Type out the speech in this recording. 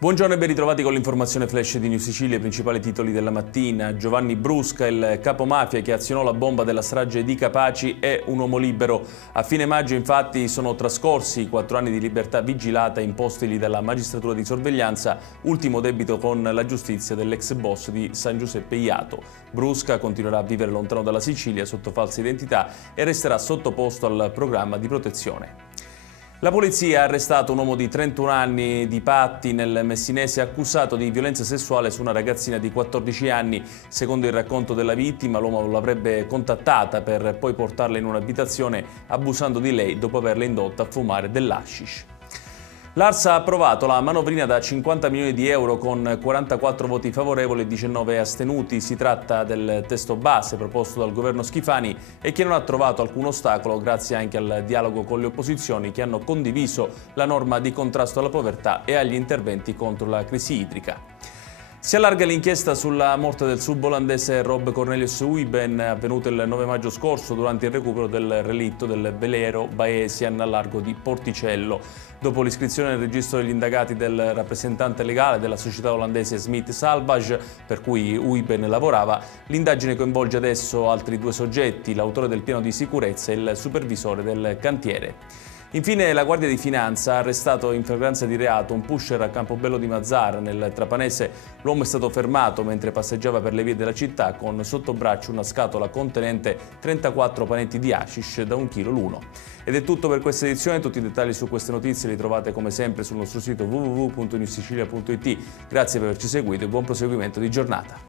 Buongiorno e ben ritrovati con l'informazione flash di News Sicilia, i principali titoli della mattina. Giovanni Brusca, il capomafia che azionò la bomba della strage di Capaci, è un uomo libero. A fine maggio infatti sono trascorsi i 4 anni di libertà vigilata impostigli dalla magistratura di sorveglianza, ultimo debito con la giustizia dell'ex boss di San Giuseppe Jato. Brusca continuerà a vivere lontano dalla Sicilia sotto falsa identità e resterà sottoposto al programma di protezione. La polizia ha arrestato un uomo di 31 anni di Patti nel Messinese accusato di violenza sessuale su una ragazzina di 14 anni. Secondo il racconto della vittima, l'uomo l'avrebbe contattata per poi portarla in un'abitazione abusando di lei dopo averla indotta a fumare dell'hashish. L'Ars ha approvato la manovrina da 50 milioni di euro con 44 voti favorevoli e 19 astenuti. Si tratta del testo base proposto dal governo Schifani e che non ha trovato alcun ostacolo grazie anche al dialogo con le opposizioni che hanno condiviso la norma di contrasto alla povertà e agli interventi contro la crisi idrica. Si allarga l'inchiesta sulla morte del sub-olandese Rob Cornelius Uyben, avvenuto il 9 maggio scorso durante il recupero del relitto del velero Baesian a largo di Porticello. Dopo l'iscrizione nel registro degli indagati del rappresentante legale della società olandese Smith Salvage, per cui Uyben lavorava, l'indagine coinvolge adesso altri 2 soggetti, l'autore del piano di sicurezza e il supervisore del cantiere. Infine la Guardia di Finanza ha arrestato in flagranza di reato un pusher a Campobello di Mazzara, nel Trapanese. L'uomo è stato fermato mentre passeggiava per le vie della città con sotto braccio una scatola contenente 34 panetti di hashish da 1 chilo l'uno. Ed è tutto per questa edizione, tutti i dettagli su queste notizie li trovate come sempre sul nostro sito www.newssicilia.it. Grazie per averci seguito e buon proseguimento di giornata.